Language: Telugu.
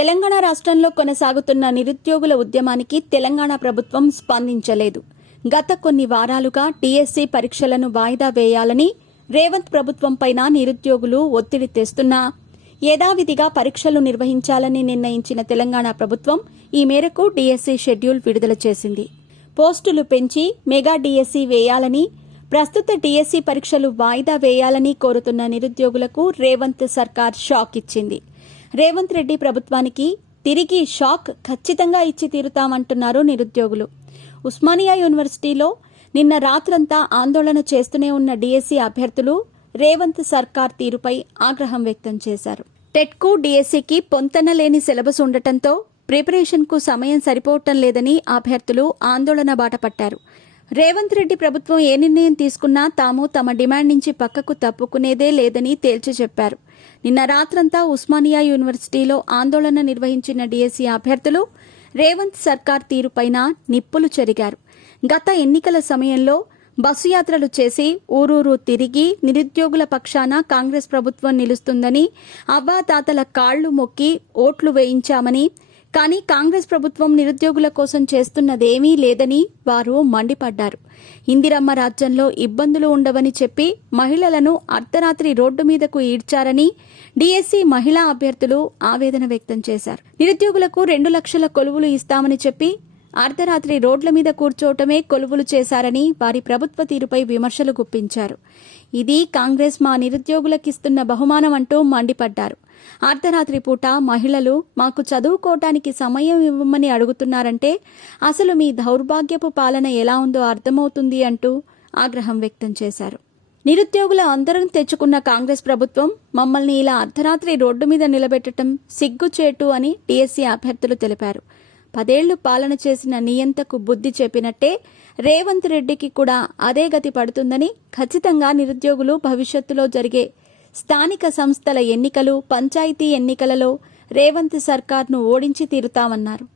తెలంగాణ రాష్ట్రంలో కొనసాగుతున్న నిరుద్యోగుల ఉద్యమానికి తెలంగాణ ప్రభుత్వం స్పందించలేదు. గత కొన్ని వారాలుగా డిఎస్సి పరీక్షలను వాయిదా వేయాలని రేవంత్ ప్రభుత్వంపైన నిరుద్యోగులు ఒత్తిడి తెస్తున్నా యథావిధిగా పరీక్షలు నిర్వహించాలని నిర్ణయించిన తెలంగాణ ప్రభుత్వం ఈ మేరకు డిఎస్సి షెడ్యూల్ విడుదల చేసింది. పోస్టులు పెంచి మెగా డిఎస్సి వేయాలని, ప్రస్తుత డిఎస్సి పరీక్షలు వాయిదా వేయాలని కోరుతున్న నిరుద్యోగులకు రేవంత్ సర్కార్ షాక్ ఇచ్చింది. రేవంత్ రెడ్డి ప్రభుత్వానికి తిరిగి షాక్ ఖచ్చితంగా ఇచ్చి తీరుతామంటున్నారు నిరుద్యోగులు. ఉస్మానియా యూనివర్సిటీలో నిన్న రాత్రంతా ఆందోళన చేస్తూనే ఉన్న డిఎస్సి అభ్యర్థులు రేవంత్ సర్కార్ తీరుపై ఆగ్రహం వ్యక్తం చేశారు. టెట్కు డిఎస్సికి పొంతన లేని సిలబస్ ఉండటంతో ప్రిపరేషన్కు సమయం సరిపోవటం లేదని అభ్యర్థులు ఆందోళన బాట పట్టారు. రేవంత్ రెడ్డి ప్రభుత్వం ఏ నిర్ణయం తీసుకున్నా తాము తమ డిమాండ్ నుంచి పక్కకు తప్పుకునేదే లేదని తేల్చి చెప్పారు. నిన్న రాత్రంతా ఉస్మానియా యూనివర్సిటీలో ఆందోళన నిర్వహించిన డిఎస్సి అభ్యర్థులు రేవంత్ సర్కార్ తీరుపైన నిప్పులు చెరిగారు. గత ఎన్నికల సమయంలో బస్సు యాత్రలు చేసి ఊరూరు తిరిగి నిరుద్యోగుల పక్షాన కాంగ్రెస్ ప్రభుత్వం నిలుస్తుందని, అవ్వాతాతల కాళ్లు మొక్కి ఓట్లు వేయించామని, కానీ కాంగ్రెస్ ప్రభుత్వం నిరుద్యోగుల కోసం చేస్తున్నదేమీ లేదని వారు మండిపడ్డారు. ఇందిరమ్మ రాజ్యంలో ఇబ్బందులు ఉండవని చెప్పి మహిళలను అర్ధరాత్రి రోడ్డు మీదకు ఈడ్చారని డిఎస్సి మహిళా అభ్యర్థులు ఆవేదన వ్యక్తం చేశారు. నిరుద్యోగులకు 2 లక్షల కొలువులు ఇస్తామని చెప్పి అర్ధరాత్రి రోడ్ల మీద కూర్చోవటమే కొలువులు చేశారని వారి ప్రభుత్వ తీరుపై విమర్శలు గుప్పించారు. ఇది కాంగ్రెస్ మా నిరుద్యోగులకిస్తున్న బహుమానం అంటూ మండిపడ్డారు. అర్ధరాత్రి పూట మహిళలు మాకు చదువుకోవటానికి సమయం ఇవ్వమని అడుగుతున్నారంటే అసలు మీ దౌర్భాగ్యపు పాలన ఎలా ఉందో అర్థమవుతుంది అంటూ ఆగ్రహం వ్యక్తం చేశారు. నిరుద్యోగుల అందరం తెచ్చుకున్న కాంగ్రెస్ ప్రభుత్వం మమ్మల్ని ఇలా అర్ధరాత్రి రోడ్డు మీద నిలబెట్టడం సిగ్గుచేటు అని డిఎస్సి అభ్యర్థులు తెలిపారు. 10 ఏళ్లు పాలన చేసిన నియంతకు బుద్ధి చెప్పినట్టే రేవంత్ రెడ్డికి కూడా అదే గతి పడుతుందని, ఖచ్చితంగా నిరుద్యోగులు భవిష్యత్తులో జరిగే స్థానిక సంస్థల ఎన్నికలు, పంచాయతీ ఎన్నికలలో రేవంత్ సర్కార్ను ఓడించి తీరుతామన్నారు.